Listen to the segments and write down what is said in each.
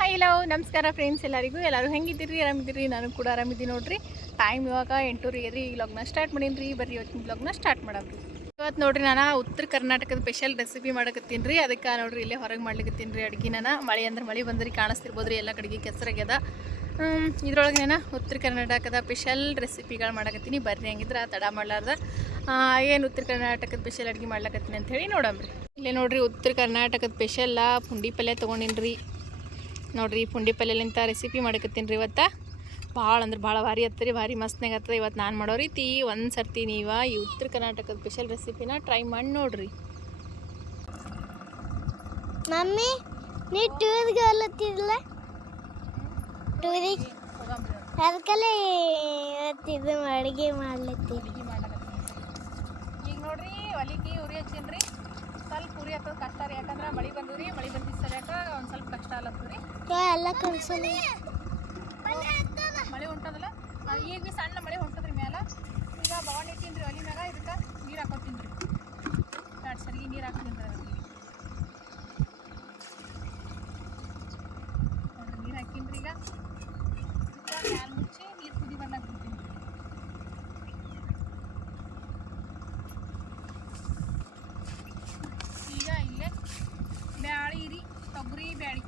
Hi love ನಮಸ್ಕಾರ friends ಎಲ್ಲರಿಗೂ. ಎಲ್ಲರೂ ಹೆಂಗಿದ್ದೀರಿ? ಆರಾಮಿದ್ದೀರಿ? ನಾನು ಕೂಡ ಆರಾಮಿದ್ದೀನಿ ನೋಡ್ರಿ. ಟೈಮ್ ಇವಾಗ ಎಂಟೂರಿಗೆ ರೀ ವ್ಲಾಗ್ನ ಸ್ಟಾರ್ಟ್ ಮಾಡೀನಿ ರೀ ಬರ್ರಿ ಇವತ್ತಿನ ಲಗ್ನ ಸ್ಟಾರ್ಟ್ ಮಾಡೋದು ಇವತ್ತು ನೋಡ್ರಿ ನಾನು ಉತ್ತರ ಕರ್ನಾಟಕದ ಸ್ಪೆಷಲ್ ರೆಸಿಪಿ ಮಾಡಕತ್ತೀನಿ ರೀ. ಅದಕ್ಕೆ ನೋಡ್ರಿ ಇಲ್ಲೇ ಹೊರಗೆ ಮಾಡ್ಲಿಕತ್ತೀನಿ ರೀ ಅಡುಗೆ ನಾನು. ಮಳೆ ಅಂದ್ರೆ ಮಳೆ ಬಂದ್ರಿ ಕಾಣಿಸ್ತಿರ್ಬೋದು ರೀ. ಎಲ್ಲ ಕಡೆಗೆ ಕೆಸರಾಗ್ಯದ. ಇದ್ರೊಳಗೆ ನಾನು ಉತ್ತರ ಕರ್ನಾಟಕದ ಸ್ಪೆಷಲ್ ರೆಸಿಪಿಗಳು ಮಾಡಕತ್ತೀನಿ. ಬರ್ರಿ ಹಂಗಿದ್ರೆ? ತಡ ಮಾಡ್ಲಾರ್ದ. ಏನು ಉತ್ತರ ಕರ್ನಾಟಕದ ಸ್ಪೆಷಲ್ ಅಡುಗೆ ಮಾಡ್ಲಕತ್ತೀನಿ ಅಂತ ಹೇಳಿ ನೋಡಮ್ರಿ ಇಲ್ಲೇ ನೋಡ್ರಿ ಉತ್ತರ ಕರ್ನಾಟಕದ ಸ್ಪೆಷಲ್ಲ ಪುಂಡಿ ಪಲ್ಯ ತೊಗೊಂಡಿನಿ ನೋಡ್ರಿ ಪುಂಡಿ ಪಲ್ಯಲಿಂತ ರೆಸಿಪಿ ಮಾಡಕತ್ತೀನಿ ರೀ ಇವತ್ತು. ಭಾಳ ಅಂದ್ರೆ ಭಾಳ ಭಾರಿ ಹತ್ತರಿ ಭಾರಿ ಮಸ್ತ್ನಾಗ ಹತ್ತದ ಇವತ್ತು ನಾನು ಮಾಡೋ ರೀತಿ. ಒಂದು ಸರ್ತಿ ನೀವು ಈ ಉತ್ತರ ಕರ್ನಾಟಕದ ಸ್ಪೆಷಲ್ ರೆಸಿಪಿನ ಟ್ರೈ ಮಾಡಿ ನೋಡ್ರಿ. ಮಮ್ಮಿ ನೀ ಟೂರಿಗೆ ಹೋಲತ್ತಿದ್ಲ ಟೂರಿಗೆ ಅದಕ್ಕಲ್ಲೇ ಇವತ್ತಿದ್ದು ಅಡುಗೆ ಮಾಡ್ಲಕತ್ತೀನಿ. ಈಗ ನೋಡ್ರಿ ಒಲಿಗೆ ಉರಿ ಹಚ್ಚಿನ್ರಿ. ಸ್ವಲ್ಪ ಉರಿ ಹತ್ತದ ಕಷ್ಟ ರೀ ಯಾಕಂದ್ರೆ ಮಳೆ ಬಂದು ರೀ ಮಳೆ ಬಂದಿದ್ದ ಸರಿಯಾಕ ಒಂದು ಸ್ವಲ್ಪ ಕಷ್ಟ ಆಲತ್ತದ ರೀ ಎಲ್ಲ ಕನ್ಸಲ್ ಮಳೆ ಹೊಂಟದಲ್ಲ? ಈಗ ಬಿ ಸಣ್ಣ ಮಳೆ ಹೊಂಟದ್ರಿ ಮ್ಯಾಲ. ಈಗ ಬವಣ್ ಇಟ್ಟಿನಿ ರೀ ಒಲಿ ಮ್ಯಾಗ ಇದಕ್ಕೆ ನೀರು ಹಾಕೋತೀನಿ ರೀ ಎರಡು ಸರಿಗೆ ನೀರು ಹಾಕ್ತೀನಿ ರೀ ಅದಕ್ಕೆ ನೋಡ್ರಿ ನೀರು ಹಾಕಿನಿ ರೀ ಈಗ ಮ್ಯಾಲ ಮುಚ್ಚಿ ನೀರು ಕುದಿ ಬರ್ಲಾಕ್ ಬಿಡ್ತೀನಿ ಈಗ ಇಲ್ಲೇ ಬ್ಯಾಳಿ ರೀ ತೊಗರಿ ಬ್ಯಾಳಿ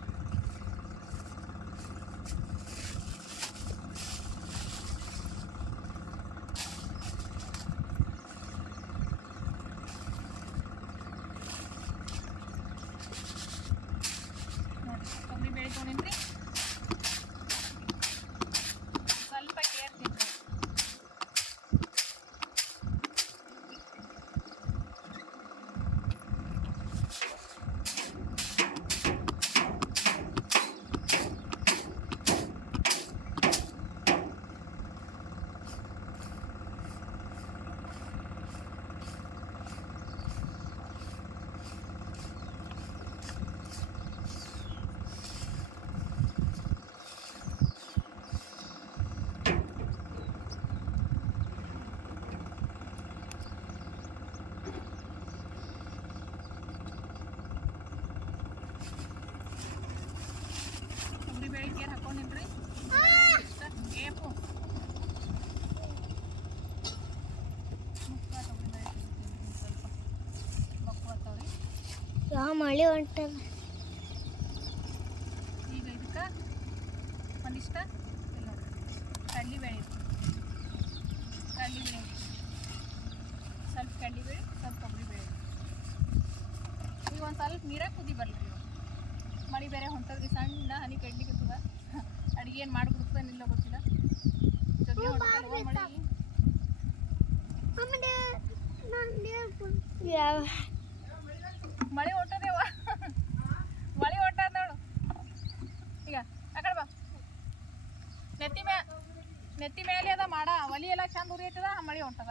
ನೋಡ್ರಿ ತೊಗರಿ ಬೇಳೆ ತೊಗೊಂಡಿನ್ರಿ ಸ್ವಲ್ಪ ಕೇರ್ತೀನಿ ತೊಗರಿ ಬೇಳೆ ಕೇರ್ ಹಾಕೊಂಡಿನ್ರಿ ಇಷ್ಟ ಏಪು ಮುಕ್ಕ ತೊಗರಿ ಬೇಳೆ ಹಾಕ್ತೀನಿ ಸ್ವಲ್ಪ ಬಕ್ವಾತಾವ್ರಿ ಯಾವ ಮಳೆ ಹೊಂಟದ. ಈಗ ಇದಕ್ಕೆ ಒಂದಿಷ್ಟ? ಇಲ್ಲ ಕಡ್ಲಿಬೇಳೆ ಕಡ್ಲಿಬೇಳೆ ಸ್ವಲ್ಪ ಬೆಳೆ ಸ್ವಲ್ಪ ತೊಗರಿಬೇಳೆ ಈಗ ಒಂದು ಸ್ವಲ್ಪ ನೀರಾಗ ಕುದಿ ಬರಲಿ. ಮಳೆ ಬೇರೆ ಹೊಂಟದ್ರಿ ಸಣ್ಣ ಹನಿ ಕಡ್ಲಿಕತ್ತದ ಅಡುಗೆ ಏನು ಮಾಡ್ಬಿಡ್ತದ ನಿಲ್ಲೋ ಗೊತ್ತಿಲ್ಲ. ಜೊತೆ ಹೊಂಟದಲ್ವ ಮಳೆ. ಯಾವ? ಮಳೆ ಹೊಂಟದೇವ ಮಳೆ ಹೊಂಟದ ನೋಡು. ಈಗ, ಆ ಬಾ. ನೆತ್ತಿ ಮ್ಯಾ ನೆತ್ತಿ ಮೇಲೆ ಅದ ಮಾಡ. ಒಲಿ ಎಲ್ಲ ಚಂದ ಉರಿಯತ್ತದ, ಮಳೆ ಹೊಂಟದ.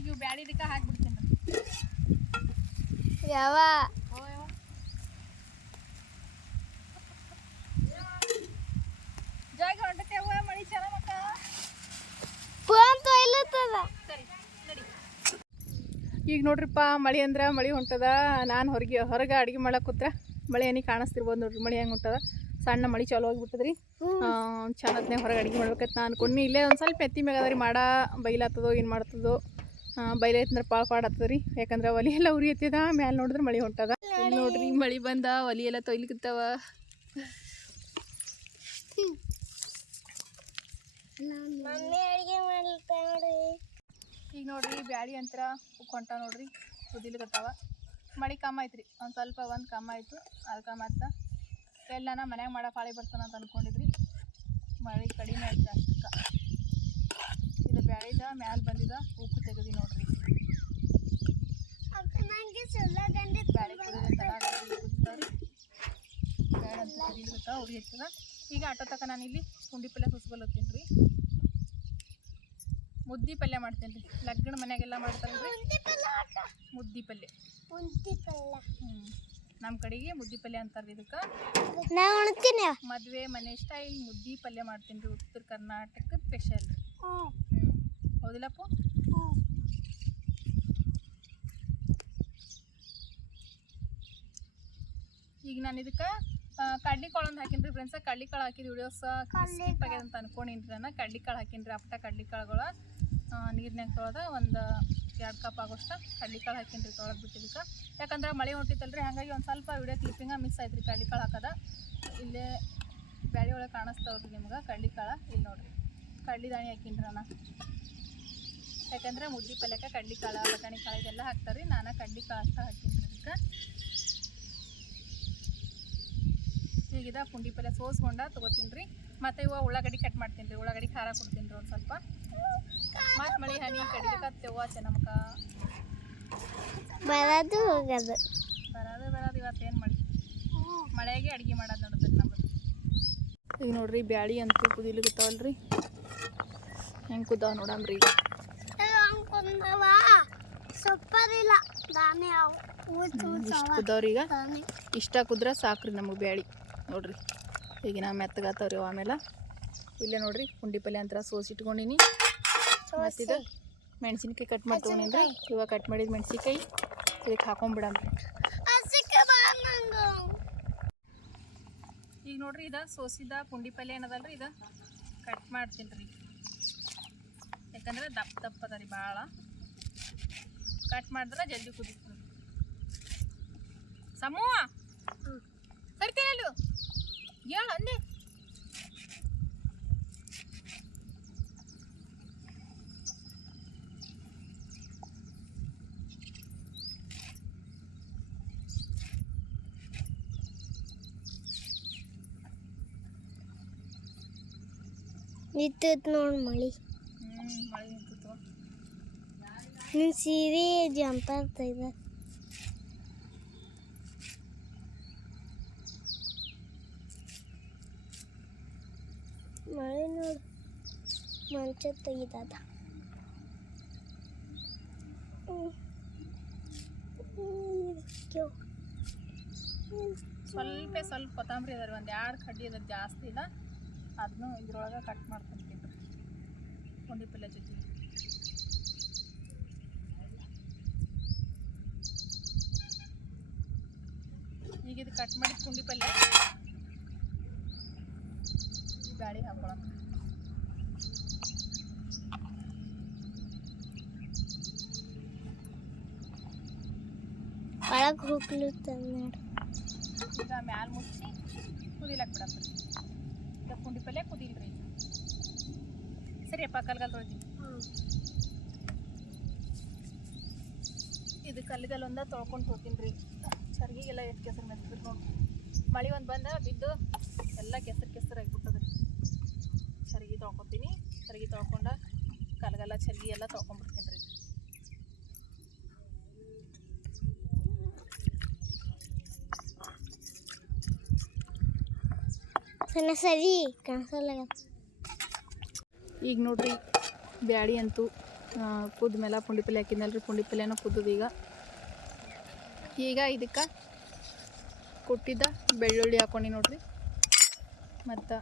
ಇವು ಬ್ಯಾಳಿ ಇದಕ್ಕೆ ಹಾಕ್ಬಿಡ್ತೀನಿ ಯಾವ ಜಾಗ ಹೊಂಟತೇವ ಮಳಿ ಚಲ ಮಕ್ಕ ಫೋನ್ ತೊಯ್ಲತ್ತದ ಸರಿ ನಡಿ ಈಗ ನೋಡ್ರಿಪ್ಪ ಮಳೆ ಅಂದ್ರೆ ಮಳೆ ಹೊಂಟದ. ನಾನು ಹೊರಗೆ ಹೊರಗೆ ಅಡುಗೆ ಮಾಡಕ್ಕೆ ಕೂತ್ರ ಮಳೆ ಏನಿ ಕಾಣಿಸ್ತಿರ್ಬೋದು ನೋಡ್ರಿ ಮಳೆ ಹೆಂಗೆ ಹೊಂಟದ. ಸಣ್ಣ ಮಳೆ ಚಾಲು ಹೋಗ್ಬಿಟ್ಟದ್ರಿ. ಚಂದತ್ನೇ ಹೊರಗೆ ಅಡುಗೆ ಮಾಡ್ಬೇಕಂತ ನಾನು. ಅನ್ಕೊಂಡ್ನಿ ಇಲ್ಲೇ ಒಂದು ಸ್ವಲ್ಪ ಎತ್ತಿ ಮ್ಯಾಗದ ರೀ ಮಾಡ ಬೈಲಾತದೋ ಏನು ಮಾಡ್ತದೋ. ಬೈಲೈತಂದ್ರೆ ಪಾಳು ಪಾಡತ್ತದ ರೀ ಯಾಕಂದ್ರೆ ಒಲಿ ಎಲ್ಲ ಉರಿ ಎತ್ತಿದ ಮ್ಯಾಲೆ ನೋಡಿದ್ರೆ ಮಳೆ ಹೊಂಟದ. ಇಲ್ಲಿ ನೋಡ್ರಿ ಮಳೆ ಬಂದ ಒಲಿ ಎಲ್ಲ ತೊಯ್ಲಿಕತ್ತವ. ಮಮ್ಮಿ ಅಡುಗೆ ಮಾಡ್ಲಿಕ್ಕ ಈಗ ನೋಡ್ರಿ ಬ್ಯಾಳಿ ಅಂತರ ಉಕ್ಕೊಂಟ ನೋಡ್ರಿ ಕುದಿಲಿಕತ್ತಾವ ಮಳೆ ಕಮ್ಮ ಐತ್ರಿ ಒಂದು ಸ್ವಲ್ಪ ಒಂದು ಕಮ್ಮ ಆಯಿತು ಅದಕ್ಕೆ ಮತ್ತೆ ಎಲ್ಲ ಮನ್ಯಾಗ ಮಾಡೋ ಪಾಳಿ ಬರ್ತಾನ ಅಂತ ಅನ್ಕೊಂಡಿದ್ರಿ. ಮಳೆ ಕಡಿಮೆ ಆಯ್ತು ಅಷ್ಟಕ್ಕೆ. ಇದು ಬ್ಯಾಳಿದ ಮ್ಯಾಲೆ ಬಂದಿದ ಉಕ್ಕು ತೆಗೆದಿ ನೋಡ್ರಿ. ಬ್ಯಾಳಿ ಕುದಿಲಿಕತ್ತಾವ ಉರಿ ಹಚ್ಚದ. ಈಗ ಆಟೋ ತಕ ನಾನು ಇಲ್ಲಿ ಪುಂಡಿ ಪಲ್ಲೆ ಸುಸ್ಕೊಲತ್ತೀನಿ ರೀ. ಮುದ್ದಿ ಪಲ್ಯ ಮಾಡ್ತೇನೆ ರೀ ಲಗ್ನ ಮನ್ಯಾಗೆಲ್ಲ ಮಾಡ್ತಾರಲ್ರಿ ಮುದ್ದಿ ಪಲ್ಯ ಹ್ಞೂ ನಮ್ಮ ಕಡೆಗೆ ಮುದ್ದಿ ಪಲ್ಯ ಅಂತಾರೆ ಇದಕ್ಕೆ. ಮದುವೆ ಮನೆ ಸ್ಟೈಲ್ ಮುದ್ದಿ ಪಲ್ಯ ಮಾಡ್ತೀನಿ ರೀ ಉತ್ತರ ಕರ್ನಾಟಕದ ಸ್ಪೆಷಲ್ ಹ್ಞೂ ಹೌದಿಲ್ಲಪ್ಪ? ಈಗ ನಾನು ಇದಕ್ಕೆ ಕಡ್ಲಿ ಕಾಳು ಅಂತ ಹಾಕಿನ್ರಿ ಫ್ರೆಂಡ್ಸ್ ಕಡ್ಲಿ ಕಾಳು ಹಾಕಿದ ವಿಡಿಯೋಸ್ ಸ್ಕಿಪ್ ಆಗ್ಯದ ಅಂತ ಅನ್ಕೊಂಡಿನ್ರಿ ನಾನು. ಕಡ್ಲಿ ಕಾಳು ಹಾಕಿನ್ರಿ ಅಪ್ಟ ಕಡ್ಲಿ ಕಾಳುಗಳು ನೀರ್ನ್ಯಾಗ ತೊಳೆದ ಒಂದು ಎರಡು ಕಪ್ ಆಗೋಷ್ಟು ಕಡ್ಲಿ ಕಾಳು ಹಾಕಿನ್ರಿ ತೊಳೆದು ಬಿಟ್ಟಿದ್ದಕ್ಕೆ ಯಾಕಂದ್ರೆ ಮಳೆ ಹೊಂಟಿತ್ತಲ್ರಿ ಹಾಗಾಗಿ ಒಂದು ಸ್ವಲ್ಪ ವಿಡಿಯೋ ಕ್ಲಿಪ್ಪಿಂಗ ಮಿಸ್ ಆಯ್ತು ಕಡ್ಲಿ ಕಾಳು ಹಾಕದ. ಇಲ್ಲೇ ಬ್ಯಾಳಿ ಒಳಗೆ ಕಾಣಿಸ್ತಾವ್ರಿ ನಿಮ್ಗೆ ಕಡ್ಲಿ ಕಾಳು ಇಲ್ಲಿ ನೋಡಿರಿ ಕಡ್ಲಿ ದಾಣಿ ಹಾಕಿನ್ರಿ ನಾನು ಯಾಕಂದ್ರೆ ಮುದ್ದೆ ಪಲ್ಯಕ್ಕೆ ಕಡ್ಲಿ ಕಾಳು ಬಟಾಣಿ ಕಾಳು ಇದೆಲ್ಲ ಹಾಕ್ತಾರೆ ನಾನು ಕಡ್ಲಿ ಕಾಳು ಅಷ್ಟ ಹಾಕಿನ್ರಿ ಅದಕ್ಕೆ ಈಗಿದ ಪುಂಡಿ ಪಲ್ಯ ಸೋಸ್ಕೊಂಡ ತೊಗೋತೀನಿ ರೀ ಮತ್ತು ಇವ ಉಳ್ಳಾಗಡ್ಡಿ ಕಟ್ ಮಾಡ್ತೀನಿ ರೀ ಉಳ್ಳಾಗಡ್ಡಿ ಖಾರ ಕೊಡ್ತೀನಿ ರೀ ಒಂದು ಸ್ವಲ್ಪ. ಮತ್ತು ಮಳೆ ಹನಿ ಕಡಿಲಿಕ್ಕತ್ತೇವ ಚೆನ್ನಮಕ ಬರೋದು ಹೋಗೋದು. ಬರೋದು ಬರೋದು ಇವತ್ತು ಏನು ಮಾಡಿ? ಮಳೆಗೆ ಅಡುಗೆ ಮಾಡೋದು ನೋಡಿದ್ರಿ ನಮ್ಮದು ಈಗ ನೋಡ್ರಿ ಬ್ಯಾಳಿ ಅಂತೂ ಕುದಿಲಿಕತ್ತಾವಲ್ರಿ. ಹೆಂಗೆ ಕುದ್ದಾವ ನೋಡಮ್ರಿ ಈಗ. ಕುಂದವ? ಸೊಪ್ಪದಿಲ್ಲ. ದಾನೆ ಇಷ್ಟ ಕುದ್ರೆ ಸಾಕ್ರಿ ನಮಗೆ ಬ್ಯಾಳಿ. ನೋಡ್ರಿ. ಈಗ ನಾ ಮೆತ್ತಗಾತವ್ರಿ ಆಮೇಲೆ. ಇಲ್ಲೇ ನೋಡ್ರಿ ಪುಂಡಿ ಪಲ್ಯ ಅಂತ ಸೋಸಿಟ್ಕೊಂಡಿನಿ ಮತ್ತಿದ ಮೆಣಸಿನ್ಕಾಯಿ ಕಟ್ ಮಾಡಿ ಇವಾಗ ಕಟ್ ಮಾಡಿದ ಮೆಣಸಿನ್ಕಾಯಿ. ಇದಕ್ಕೆ ನಂಗೆ ಈಗ ನೋಡ್ರಿ, ಇದ ಸೋಸಿದ ಪುಂಡಿ ಪಲ್ಯ ಏನದಲ್ರಿ ಇದು? ಕಟ್ ಮಾಡ್ತೀನಿ ರೀ ಯಾಕಂದ್ರೆ ದಪ್ಪ ದಪ್ಪ ಅದ ರೀ ಭಾಳ ಕಟ್ ಮಾಡಿದ್ರೆ ಜಲ್ದಿ ಕುದಿಸ್ತದೆ ಸಮೂಹ ಕರಿತೀನಿ ಅಲ್ಲೂ ಹೇಳು ಅಂದೆ ನಿಂತೈತ್ ನೋಡ್ ಮಳಿ ಹ್ಞೂ ಮಳೆ ನಿಂತಿತ್ತು ನಿನ್ ಸೀರೆ ಜಂಪರ್ ತೆಗ್ದ ಮಳೆ ನೋಡು ಮಂಚ ತೆಗಿದದ ಸ್ವಲ್ಪ ಸ್ವಲ್ಪ ಕೊತ್ತಂಬರಿ ಅದ ಒಂದು ಎರಡು ಕಡ್ಡಿ ಅದ ಜಾಸ್ತಿ ಇಲ್ಲ. ಅದನ್ನು ಇದ್ರೊಳಗೆ ಕಟ್ ಮಾಡ್ಕೊಂತೀನಿ. ಪುಂಡಿ ಪಲ್ಯ ಜೊತೆ. ಈಗ ಇದು ಕಟ್ ಮಾಡಿದ ಪುಂಡಿ ಪಲ್ಯ. ಈ ಬ್ಯಾಳಿ ಹಾಕೊಳ್ಳೋಣ ಒಳಗೆ ಹೋಗ್ಲತ್ತದ ನೋಡು ಈಗ ಮ್ಯಾಲ ಮುಚ್ಚಿ ಕುದಿಲಕ್ಕೆ ಬಿಡಪ್ಪ ಈಗ ಪುಂಡಿ ಪಲ್ಯ ಕುದಿಲ್ರಿ ಸರಿಯಪ್ಪ ಕಲ್ಗಲ್ ತೊಳ್ತೀನಿ ಇದು ಕಲ್ಗಲ್ ಒಂದ ತೊಳ್ಕೊಂಡು ಹೋಗ್ತೀನಿ ರೀ. ಚರ್ಗಿಗೆಲ್ಲ ಎಷ್ಟು ಕೆಸರು ಮೆತ್ತಿದ್ರು ನೋಡಿ. ಮಳೆ ಒಂದು ಬಂದ ಬಿದ್ದು ಎಲ್ಲ ಕೆಸರು ಕೆಸರು ಆಗಿಬಿಟ್ಟದ್ರಿ ಚರ್ಗಿ ತೊಳ್ಕೊತೀನಿ. ಚರ್ಗಿ ತೊಳ್ಕೊಂಡ ಕಲ್ಗಲ್ಲ ಚರ್ಗಿ ಎಲ್ಲ ತೊಳ್ಕೊಂಡ್ಬಿಡ್ತೀನಿ ರೀ. ಸರಿ ಕಾಣಿಸಲ್ಲ ಈಗ ನೋಡ್ರಿ, ಬ್ಯಾಳಿ ಅಂತೂ ಕುದ್ದ ಮೇಲೆ ಪುಂಡಿ ಪಲ್ಯ ಹಾಕಿದ್ನಲ್ರಿ, ಪುಂಡಿ ಪಲ್ಯನ ಈಗ. ಈಗ ಇದಕ್ಕೆ ಕೊಟ್ಟಿದ್ದ ಬೆಳ್ಳುಳ್ಳಿ ಹಾಕೊಂಡು ನೋಡ್ರಿ. ಮತ್ತು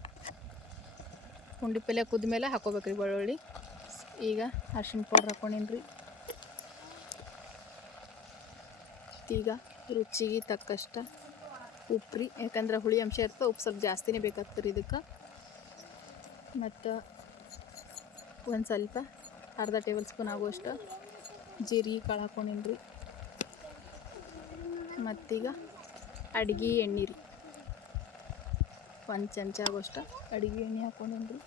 ಪುಂಡಿ ಪಲ್ಯ ಕುದ್ದ ಮೇಲೆ ಹಾಕೋಬೇಕ್ರಿ ಬೆಳ್ಳುಳ್ಳಿ. ಈಗ ಅರ್ಶಿನ ಪೌಡ್ರ್ ಹಾಕೊಂಡಿನ್ರಿ. ಈಗ ರುಚಿಗೆ ತಕ್ಕಷ್ಟ ಉಪ್ಪು ರೀ ಯಾಕಂದ್ರೆ ಹುಳಿ ಅಂಶ ಇರ್ತದೆ, ಉಪ್ಪು ಸ್ವಲ್ಪ ಜಾಸ್ತಿನೇ ಬೇಕಾಗ್ತದೆ ಇದಕ್ಕೆ. ಮತ್ತು ಒಂದು ಸ್ವಲ್ಪ ಅರ್ಧ ಟೇಬಲ್ ಸ್ಪೂನ್ ಆಗುವಷ್ಟು ಜೀರಿಗೆ ಕಾಳು ಹಾಕೊಂಡಿನ್ರಿ ಮತ್ತೀಗ ಅಡುಗೆ ಎಣ್ಣೆ ರೀ. ಒಂದು ಚಮಚ ಆಗುವಷ್ಟು ಅಡುಗೆ ಎಣ್ಣೆ ಹಾಕೊಂಡಿನ್ರಿ.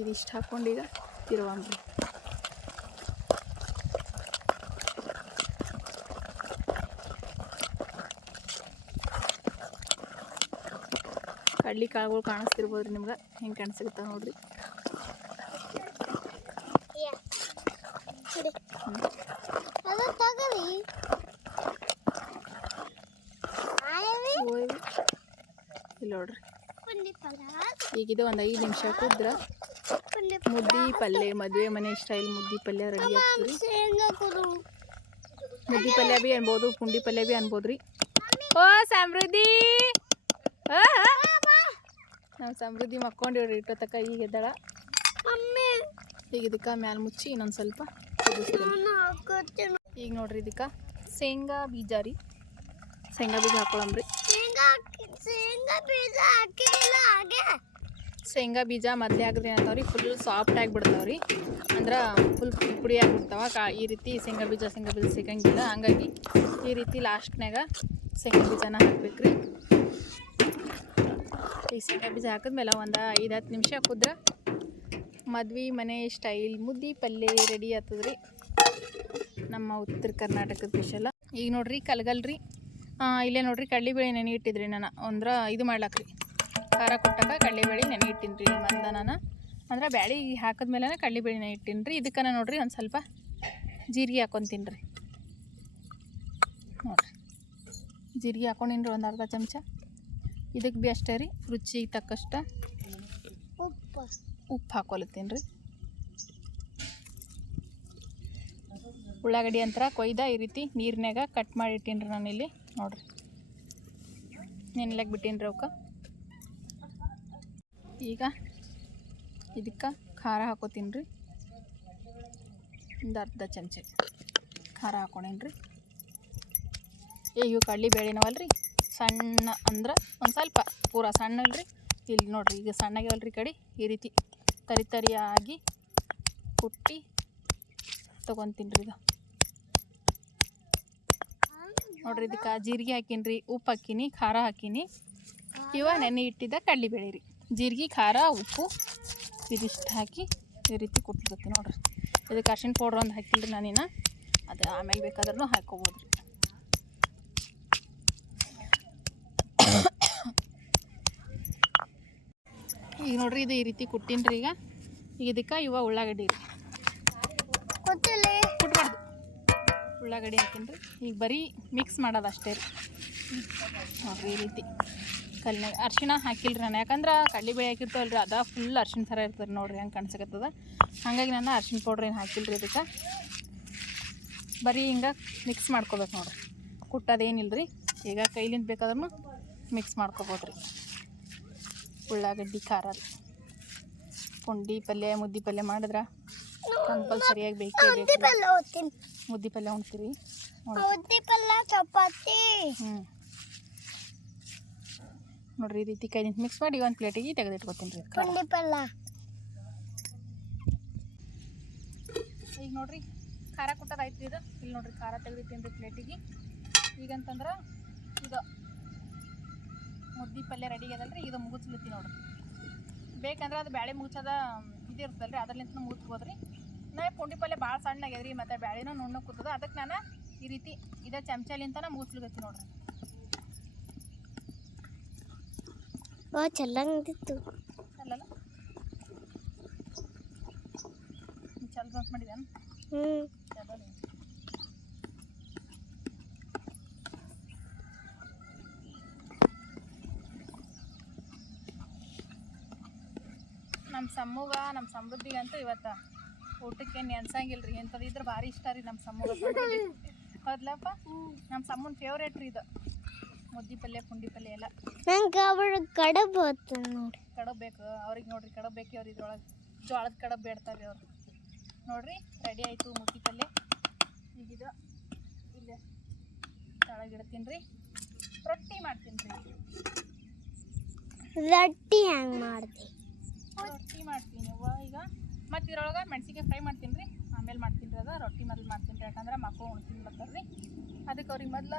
ಇದಿಷ್ಟು ಹಾಕ್ಕೊಂಡೀಗ ತಿರುವಂಬ್ರಿ. ಕಡ್ಲಿ ಕಾಳುಗಳು ಕಾಣಿಸ್ತಿರ್ಬೋದು ರೀ ನಿಮ್ಗೆ? ಹೆಂಗೆ ಕಾಣಿಸ್ತಿರ್ತಾವೆ ನೋಡ್ರಿ. ಇಲ್ಲಿ ನೋಡ್ರಿ. ಈಗ ಇದು ಒಂದು ಐದು ನಿಮಿಷ ಕುದ್ರೆ. ಮುದ್ದಿ ಪಲ್ಯ, ಮದುವೆ ಮನೆ ಸ್ಟೈಲ್ ಮುದ್ದಿ ಪಲ್ಯ ರೆಡಿ ಮುದ್ದಿ ಪಲ್ಯ ಬಿ ಅನ್ಬೋದು, ಪುಂಡಿ ಪಲ್ಯ ಬಿ ಅನ್ಬೋದು ಓ, ಸಮೃದ್ಧಿ! ನಾವು ಸಮೃದ್ಧಿ ಮಕ್ಕೊಂಡಿವ್ರಿ ಇಟ್ಟೋತಕ್ಕ ಈಗ ಎದ್ದಳ. ಈಗ ಇದಕ್ಕೆ ಮ್ಯಾಲ ಮುಚ್ಚಿ ಇನ್ನೊಂದು ಸ್ವಲ್ಪ ಈಗ ನೋಡ್ರಿ ಇದಕ್ಕೆ ಶೇಂಗಾ ಬೀಜ ರೀ. ಶೇಂಗಾ ಬೀಜ ಹಾಕೊಳಂಬ್ರಿ ಶೇಂಗಾ ಬೀಜ ಮದ್ಲೆ ಹಾಗೆ. ಶೇಂಗಾ ಬೀಜ ಮೊದಲೇ ಹಾಕಿದ್ರೆ ಏನಾಗ್ತಾವ್ರಿ ಫುಲ್ ಸಾಫ್ಟ್ ಆಗಿಬಿಡ್ತಾವ್ರಿ ಅಂದ್ರೆ ಫುಲ್ ಪುಡಿ ಪುಡಿ ಆಗಿಬಿಡ್ತಾವ ಕಾ ಈ ರೀತಿ ಶೇಂಗಾ ಬೀಜ ಶೇಂಗಾ ಬೀಜ ಸಿಗಂಗಿಲ್ಲ. ಹಂಗಾಗಿ ಈ ರೀತಿ ಲಾಸ್ಟ್ನಾಗ ಶೇಂಗಾ ಬೀಜನ ಹಾಕ್ಬೇಕ್ರಿ. ಈ ಶೇಂಗಾ ಬೀಜ ಹಾಕಿದ್ಮೇಲೆ ಒಂದು ಐದು, ಹತ್ತು ನಿಮಿಷ ಕುದ್ರೆ ಮದ್ವೆ ಮನೆ ಸ್ಟೈಲ್ ಮುದ್ದಿ ಪಲ್ಯ ರೆಡಿ ಆಗ್ತದ್ರಿ ನಮ್ಮ ಉತ್ತರ ಕರ್ನಾಟಕದ ಸ್ಪೆಷಲ್ ಈಗ ನೋಡ್ರಿ ಕಲ್ಗಲ್ರಿ ಇಲ್ಲೇ ನೋಡ್ರಿ ಕಡ್ಲಿಬೇಳೆ ನೆನೆ ಇಟ್ಟಿದ್ರಿ ನಾನು. ಅಂದ್ರೆ ಇದು ಮಾಡ್ಲಾಕ್ರಿ. ಖಾರ ಕೊಟ್ಟಾಗ ಕಡಲೆಬೇಳೆ ನೆನೆ ಇಟ್ಟಿನಿ ರೀ ಮಂದ ನಾನು ಅಂದ್ರೆ ಬ್ಯಾಳಿ ಹಾಕಿದ್ಮೇಲೆ ಕಡಲೆಬೇಳೆ ನೆನೆ ಇಟ್ಟಿನಿ ರೀ ಇದಕ್ಕೆ ನೋಡ್ರಿ ಒಂದು ಸ್ವಲ್ಪ ಜೀರಿಗೆ ಹಾಕೊತೀನಿ ರೀ ನೋಡ್ರಿ. ಜೀರಿಗೆ ಹಾಕೊಂಡಿನ್ರಿ ಒಂದು ಅರ್ಧ ಚಮಚ. ಇದಕ್ಕೆ ಭೀ ಅಷ್ಟೇ ರೀ ರುಚಿಗೆ ತಕ್ಕಷ್ಟ ಉಪ್ಪು. ಉಪ್ಪು ಹಾಕೊಲತ್ತೀನಿ ರೀ. ಉಳ್ಳಾಗಡ್ಡಿ ಅಂತರ ಕೊಯ್ದ ಈ ರೀತಿ ನೀರಿನಾಗ ಕಟ್ ಮಾಡಿ ಇಟ್ಟೀನಿ ರೀ ನಾನಿಲ್ಲಿ. ನೋಡ್ರಿ. ನೆನ್ಲಾಕ್ ಬಿಟ್ಟೀನಿ ರೀ ಅವಕ್ಕೆ. ಈಗ ಇದಕ್ಕೆ ಖಾರ ಹಾಕೋತೀನಿ ರೀ. ಒಂದು ಅರ್ಧ ಚಮಚ ಖಾರ ಹಾಕೊಂಡೇನು ರೀ ಏ ಇವು ಕಡ್ಲಿ ಬೇಳೆನವಲ್ಲ ರೀ ಸಣ್ಣ ಅಂದ್ರೆ ಒಂದು ಸ್ವಲ್ಪ ಪೂರ ಸಣ್ಣ ಅಲ್ರಿ. ಇಲ್ಲಿ ನೋಡ್ರಿ, ಈಗ ಸಣ್ಣಗ್ಯಾವಲ್ರಿ ಕಡೆ. ಈ ರೀತಿ ತರಿ ತರಿಯಾಗಿ ಕುಟ್ಟಿ ತೊಗೊತೀನಿ ರೀ ಇದು. ನೋಡ್ರಿ, ಇದಕ್ಕೆ ಜೀರಿಗೆ ಹಾಕೀನಿ ರೀ, ಉಪ್ಪು ಹಾಕೀನಿ, ಖಾರ ಹಾಕೀನಿ. ಇವ ನೆನೆ ಇಟ್ಟಿದ್ದ ಕಡಲೆಬೇಳೆ ರೀ. ಜೀರಿಗೆ, ಖಾರ, ಉಪ್ಪು ಇದಿಷ್ಟು ಹಾಕಿ ಈ ರೀತಿ ಕುಟ್ಲಿಕತ್ತೀನಿ ನೋಡ್ರಿ. ಇದಕ್ಕೆ ಅರ್ಶಿನ ಪೌಡ್ರ್ ಒಂದು ಹಾಕಿಲ್ರಿ ನಾನಿನ್ನ. ಅದು ಆಮೇಲೆ ಬೇಕಾದ್ರೂ ಹಾಕ್ಕೋಬೋದು ರೀ. ಈಗ ನೋಡ್ರಿ ಇದು ಈ ರೀತಿ ಕುಟ್ಟೀನಿ ರೀ ಈಗ. ಈಗ ಇದಕ್ಕೆ ಇವ ಉಳ್ಳಾಗಡ್ಡಿ ರೀ ಕುಟ್ಬಾರ್ದು. ಉಳ್ಳಾಗಡ್ಡಿ ಹಾಕಿನ್ರಿ. ಈಗ ಬರೀ ಮಿಕ್ಸ್ ಮಾಡೋದು ಅಷ್ಟೇ ರೀ. ನೋಡ್ರಿ ಈ ರೀತಿ. ಕಲ್ನಾಗ ಅರ್ಶಿಣ ಹಾಕಿಲ್ರಿ ನಾನು. ಯಾಕಂದ್ರೆ ಕಡ್ಲಿಬೇಳೆ ಹಾಕಿರ್ತಾವಲ್ಲ ರೀ ಅದ ಫುಲ್ ಅರ್ಶಿಣ ಥರ ಇರ್ತದೆ ನೋಡ್ರಿ ಹಂಗೆ ಕಾಣಿಸಕತ್ತದ. ಹಾಗಾಗಿ ನಾನು ಅರ್ಶಿಣ ಪೌಡ್ರ್ ಏನು ಹಾಕಿಲ್ರಿ ಇದಕ್ಕೆ. ಬರೀ ಹಿಂಗೆ ಮಿಕ್ಸ್ ಮಾಡ್ಕೋಬೇಕು ನೋಡ್ರಿ. ಕುಟ್ಟೋದೇನಿಲ್ಲ ರೀ ಈಗ ಕೈಲಿಂದ ಬೇಕಾದ್ರೂ ಮಿಕ್ಸ್ ಮಾಡ್ಕೋಬೋದು ರೀ ಉಳ್ಳಾಗಡ್ಡಿ ಖಾರ ಪುಂಡಿ ಪಲ್ಯ ಮುದ್ದೆ ಪಲ್ಯ ಮಾಡಿದ್ರೆ ಕಂಪಲ್ಸರಿಯಾಗಿ ಬೇಕೇ ಬೇಕು. ಮುದ್ದೆ ಪಲ್ಯ ಉಣ್ತೀರಿ? ಉದ್ದಿ ಪಲ್ಯ ಚಪಾತಿ. ಹ್ಞೂ ನೋಡ್ರಿ ಈ ರೀತಿ ಕೈಲಿಂದ ಮಿಕ್ಸ್ ಮಾಡಿ ಒಂದು ಪ್ಲೇಟಿಗೆ ತೆಗೆದಿಟ್ಕೊತೀನಿ ರೀ. ಪುಂಡಿ ಪಲ್ಯ. ಈಗ ನೋಡ್ರಿ ಖಾರ ಕೊಟ್ಟದಾಯ್ತು ಇದು. ಇಲ್ಲಿ ನೋಡ್ರಿ ಖಾರ ತೆಗೆದಿತ್ತೀನಿ ರೀ ಪ್ಲೇಟಿಗೆ ಈಗಂತಂದ್ರೆ ಇದು ಮುದ್ದೆ ಪಲ್ಯ ರೆಡಿ ಅದಲ್ರಿ ಇದು ಮುಗಿಸ್ಲತ್ತಿ ನೋಡ್ರಿ. ಬೇಕಂದ್ರೆ ಅದು ಬ್ಯಾಳೆ ಮುಗಿಸೋದ ಇದು ಇರ್ತಲ್ಲ ರೀ ಅದ್ರಲ್ಲಿಂತ ಮುಗಿಸ್ಬೋದು ರೀ ನಾ ಪುಂಡಿ ಪಲ್ಯ ಭಾಳ ಸಣ್ಣ ರೀ ಮತ್ತು ಬ್ಯಾಳಿನೂ ನುಣ್ಣು ಕೂತದ ಅದಕ್ಕೆ ನಾನು ಈ ರೀತಿ ಇದೇ ಚಮಚಲಿಂತ ಮುಗಿಸ್ಲಿಕ್ಕೆ ನೋಡ್ರಿ. ಚೆಲ್ಲಂಗಿತ್ತು ಅಲ್ಲಲ್ಲ ಚಲ್ ಮಾಡಿದೇನು ಹ್ಞೂ ಚಲೋ ನಮ್ಮ ಸಮ್ಮಗ ನಮ್ಮ ಸಮೃದ್ಧಿಗಂತೂ ಇವತ್ತು ಊಟಕ್ಕೆ ನೆನ್ಸಂಗಿಲ್ಲ ರೀ ಎಂಥದ್ದು ಇದ್ರೆ ಭಾರಿ ಇಷ್ಟ ರೀ ನಮ್ಮ ಸಮ್ಮಗ ಹೌದ್ಲಪ್ಪ? ನಮ್ಮ ಸಮ್ಮನ ಫೇವ್ರೇಟ್ ರೀ ಇದು. ಮುದ್ದಿ ಪಲ್ಯ ಪುಂಡಿ ಪಲ್ಯ ಎಲ್ಲ. ನಂಗೆ ಅವಳ ಕಡಬ್ ನೋಡಿ. ಕಡಬ್ ಬೇಕು. ಅವ್ರಿಗೆ ನೋಡ್ರಿ ಕಡಬ್ ಬೇಕು ಅವ್ರು ಇದ್ರೊಳಗೆ. ಜೋಳದ ಕಡಬ್ ಬೇಡ್ತಾರೆ ಅವ್ರು. ನೋಡ್ರಿ ರೆಡಿ ಆಯಿತು ಮುದ್ದಿ ಪಲ್ಯ. ಈಗಿದು ಇಲ್ಲೇ ಕೆಳಗಿಡ್ತೀನಿ ರೀ ರೊಟ್ಟಿ ಮಾಡ್ತೀನಿ ರೀ ರೊಟ್ಟಿ ಹೆಂಗೆ ಮಾಡ್ದೆ ರೊಟ್ಟಿ ಮಾಡ್ತೀನಿ. ಈಗ ಮತ್ತು ಇದ್ರೊಳಗೆ ಮೆಣಸಿಗೆ ಫ್ರೈ ಮಾಡ್ತೀನಿ ರೀ. ಆಮೇಲೆ ಮಾಡ್ತೀನಿ ರೀ ಅದು. ರೊಟ್ಟಿ ಮೊದಲು ಮಾಡ್ತೀನಿ ರೀ. ಯಾಕಂದ್ರೆ ಮಕ್ಕಳು ಉಣ್ತೀನಿ ಬರ್ತಾರೆ ರೀ. ಅದಕ್ಕೆ ಅವ್ರಿಗೆ ಮೊದಲು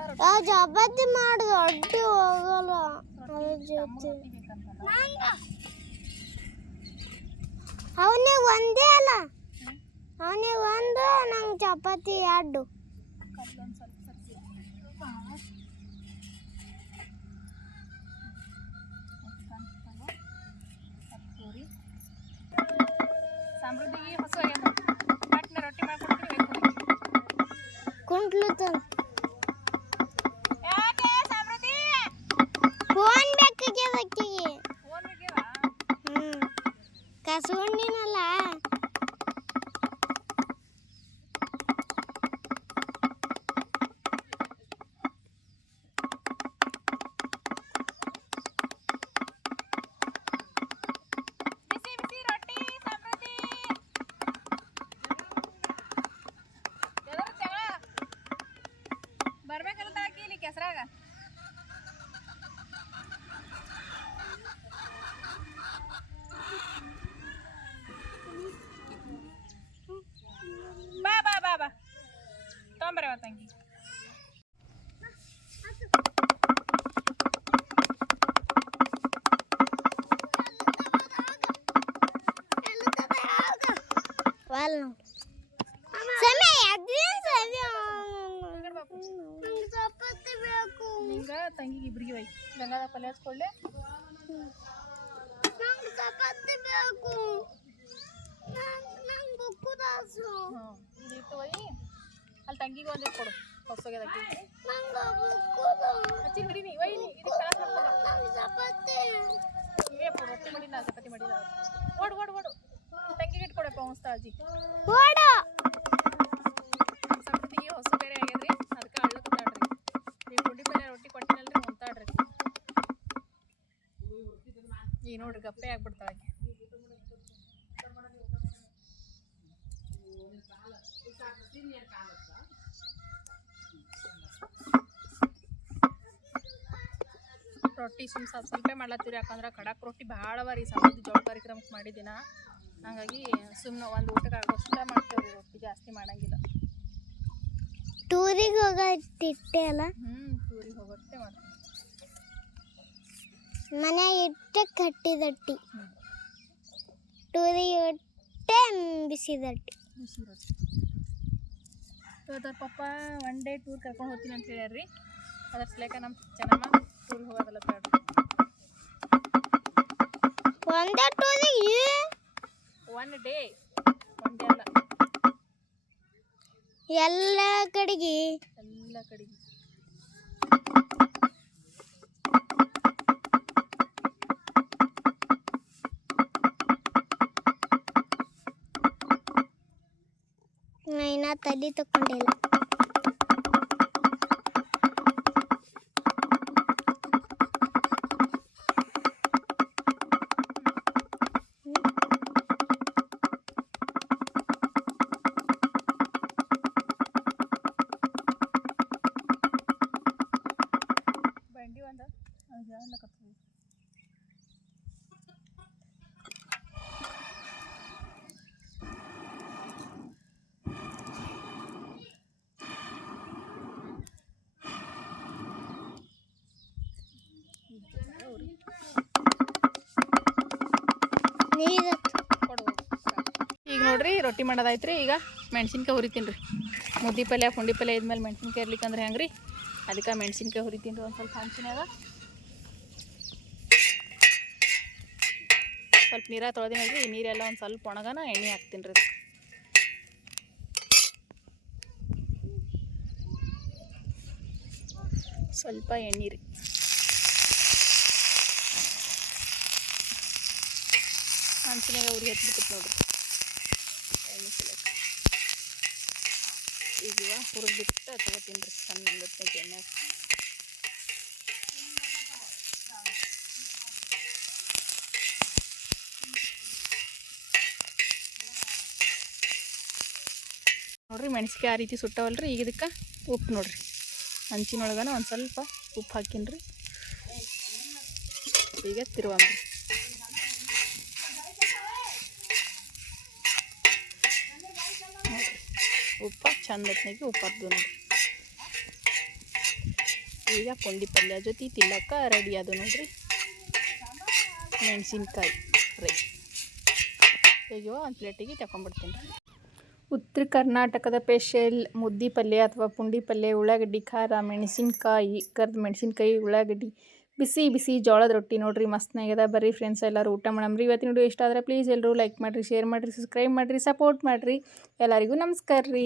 ಚಪಾತಿ ಮಾಡಿ ರೊಟ್ಟಿ ಹೋಗಲ್ಲ. ರೊಟ್ಟಿ ಬೇಕಂತಲ್ಲ. ಅವನೇ ಒಂದೇ ಅಲ್ಲ. ಅವನೇ ಒಂದು ನಂಗೆ ಚಪಾತಿ ಎರಡು. ಸಮೃದ್ಧಿಗೆ ಹೊಸ ಪಟ್ನ ರೊಟ್ಟಿ ಮಾಡ್ಕೊಡ್ತೀವಿ. ಕುಂಟ್ಲು ಯಾಕೆ ಸಮೃದ್ಧಿ ಫೋನ್ ಬೇಕಿಗೆ ಬೇಕಿಗೆ ಫೋನ್ ಬೇಕೇವಾ ಹ್ಞೂ para Batangui. ಅಜ್ಜಿ ಓಡ ಹೊಸ ಬೇರೆ ಆಗ್ಯದ್ರಿ. ಅದಕ್ಕೆ ಅಳ್ಳಕತ್ತಾಡ್ರಿ ನೀವು ಪುಂಡಿ ಪಲ್ಯ ರೊಟ್ಟಿ ಕೊಟ್ಟಿನಲ್ರಿ ಹೊಂತಾಡ್ರಿ ನೋಡ್ರಿ ಗಪ್ಪೆ ಆಗ್ಬಿಡ್ತಾಳೆ ಆಕಿ. ರೊಟ್ಟಿ ಸುಮ್ ಸ್ವಲ್ಪ ಸ್ವಲ್ಪ ಮಾಡ್ಲತ್ತೀರಿ ಯಾಕಂದ್ರೆ ಖಡಕ್ ರೊಟ್ಟಿ ಭಾಳ ಅವ ಸಮಾಜ ಜೋಳ ಕಾರ್ಯಕ್ರಮಕ್ಕೆ ಮಾಡಿದಿನ. ಹಾಗಾಗಿ ಸುಮ್ಮನೆ ಒಂದು ಊಟಕ್ಕೆ ಆಗೋಷ್ಟ ಮಾಡ್ತೇವೆ ರೊಟ್ಟಿ ಜಾಸ್ತಿ ಮಾಡಂಗಿಲ್ಲ. ಟೂರಿಗೆ ಹೋಗತ್ತಿಟ್ಟೆ ಅಲ್ಲ? ಹ್ಞೂ ಟೂರಿಗೆ ಹೋಗೋಷ್ಟೇ ಮಾಡ್ತೀವಿ. ಮನೆ ಇಟ್ಟೆ ಕಟ್ಟಿದಟ್ಟಿ. ಟೂರಿ ಇಟ್ಟೆ ಬಿಸಿದಟ್ಟಿ. ಬಿಸಿ ರೊಟ್ಟಿ ಇವತ್ತರ ಪಪ್ಪ ಒನ್ ಡೇ ಟೂರ್ ಕರ್ಕೊಂಡು ಹೋಗ್ತೀನಿ ಅಂತ ಹೇಳ್ಯಾರ್ರಿ. ಅದ್ರ ಸಲೇಕ ನಮ್ಮ ಚೆನ್ನಮ್ಮ ಟೂರ್ ಹೋಗೋದಲ್ಲ ಬೇಡ ಒಂದೇ ಟೂರಿಗೆ ಒನ್ ಡೇ ಒನ್ ಡೇ ಅಲ್ಲ. ಎಲ್ಲ ಕಡೆಗೆ. ಎಲ್ಲ ಕಡೆಗೆ. ನಾ ಇನ್ನ ತಲೆ ತಕೊಂಡಿಲ್ಲ ಈಗ ನೋಡ್ರಿ, ರೊಟ್ಟಿ ಮಾಡೋದಾಯ್ತ್ರಿ. ಈಗ ಮೆಣಸಿನ್ಕಾಯಿ ಹುರಿತೀನಿ ರೀ. ಮುದ್ದಿ ಪಲ್ಯ, ಪುಂಡಿ ಪಲ್ಯ ಇದ್ಮೇಲೆ ಮೆಣಸಿನ್ಕಾಯಿ ಇರ್ಲಿಕ್ಕಂದ್ರೆ ಹೆಂಗೆ ರೀ ಅದಕ್ಕೆ ಮೆಣಸಿನ್ಕಾಯಿ ಹುರಿತೀನಿ ರೀ ಒಂದು ಸ್ವಲ್ಪ ಹಂಚಿನಾಗ ಸ್ವಲ್ಪ ನೀರ ತೊಳೆದಿನಲ್ರಿ ಈ ನೀರೆಲ್ಲ ಒಂದು ಸ್ವಲ್ಪ ಒಣಗನ ಎಣ್ಣೆ ಹಾಕ್ತೀನಿ ರೀ ಸ್ವಲ್ಪ ಎಣ್ಣೆ ರೀ. ಹಂಚಿನಾಗ ಉರಿ ಹಚ್ಬಿಟ್ಟು ನೋಡ್ರಿ. ಈಗ ಹುರಿದ್ಬಿಟ್ಟು ತಗೋತೀನಿ ರೀ ಸಣ್ಣ ಹೊತ್ತಿನಾಗ ಎಣ್ಣೆ ನೋಡ್ರಿ ಮೆಣಸಿಗೆ ಆ ರೀತಿ ಸುಟ್ಟವಲ್ರಿ, ಈಗ ಇದಕ್ಕೆ ಉಪ್ಪು ನೋಡ್ರಿ. ಹಂಚಿನೊಳಗನ ಒಂದು ಸ್ವಲ್ಪ ಉಪ್ಪು ಹಾಕಿನ್ರಿ. ಈಗ ತಿರುವಂದ್ರಿ ಉಪ್ಪ ಚಂದ ಹೊತ್ನಾಗಿ ಉಪ್ಪು ಹಾಕ್ದು ನೋಡ್ರಿ ಈಗ ಪುಂಡಿ ಪಲ್ಯ ಜೊತೆ ತಿನ್ನಕ್ಕ ರೆಡಿ ಅದು ನೋಡ್ರಿ. ಮೆಣಸಿನ್ಕಾಯಿ ರೈ. ಹೇಗೋ ಒಂದು ಪ್ಲೇಟಿಗೆ ತಗೊಂಡ್ಬಿಡ್ತೀನಿ ರೀ ಉತ್ತರ ಕರ್ನಾಟಕದ ಸ್ಪೆಷಲ್ ಮುದ್ದೆ ಪಲ್ಯ ಅಥವಾ ಪುಂಡಿ ಪಲ್ಯ ಉಳ್ಳಾಗಡ್ಡಿ, ಖಾರ, ಮೆಣಸಿನ್ಕಾಯಿ, ಕರ್ದು ಮೆಣಸಿನ್ಕಾಯಿ, ಉಳ್ಳಾಗಡ್ಡಿ. ಬಿಸಿ ಬಿಸಿ ಜೋಳದ ರೊಟ್ಟಿ ನೋಡ್ರಿ ಮಸ್ತ್ನಾಗ್ಯದ ಬರ್ರಿ ಫ್ರೆಂಡ್ಸ್ ಎಲ್ಲರೂ ಊಟ ಮಾಡಮ್ರಿ ಇವತ್ತಿನ ವಿಡಿಯೋ ಇಷ್ಟ ಆದರೆ ಪ್ಲೀಸ್ ಎಲ್ಲರೂ ಲೈಕ್ ಮಾಡಿರಿ ಶೇರ್ ಮಾಡಿರಿ ಸಬ್ಸ್ಕ್ರೈಬ್ ಮಾಡಿರಿ ಸಪೋರ್ಟ್ ಮಾಡಿರಿ. ಎಲ್ಲರಿಗೂ ನಮಸ್ಕಾರ ರೀ.